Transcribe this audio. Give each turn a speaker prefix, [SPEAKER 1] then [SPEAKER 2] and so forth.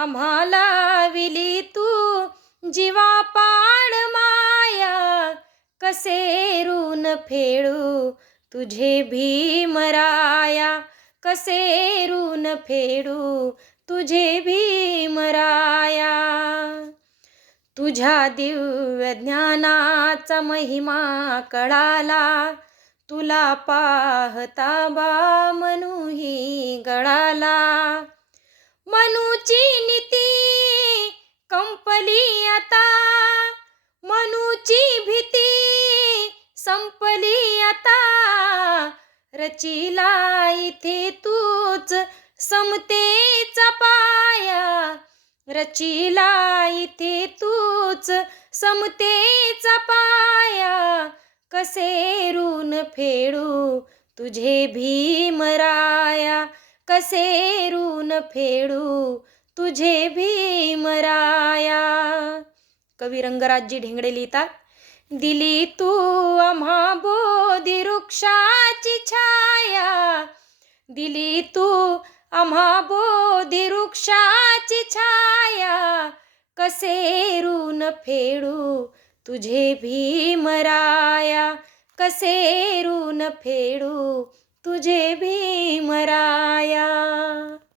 [SPEAKER 1] आम्हाला विली तू. जीवा पाड माया कसे ऋण फेडू तुझे भीमराया कसे ऋण फेडू तुझे भीमराया तुझ्या दिव्य ज्ञानाचा महिमा कळाला तुला पाहता बा मनुही गळाला. मनु संपली आता. रचिला इथे तूच समतेचा पाया रचिला इथे तूच समतेचा पाया कसे ऋण फेडू तुझे भीमराया कसे ऋण फेडू तुझे भीमराया कवी रंगराजजी ढेंगडे लिहितात दिली तू आम्हा बोधी वृक्षाची छाया. दिली तू आम्हा बोधी वृक्षाची छाया. कसे ऋण फेडू तुझे भीमराया कसे ऋण फेडू तुझे भी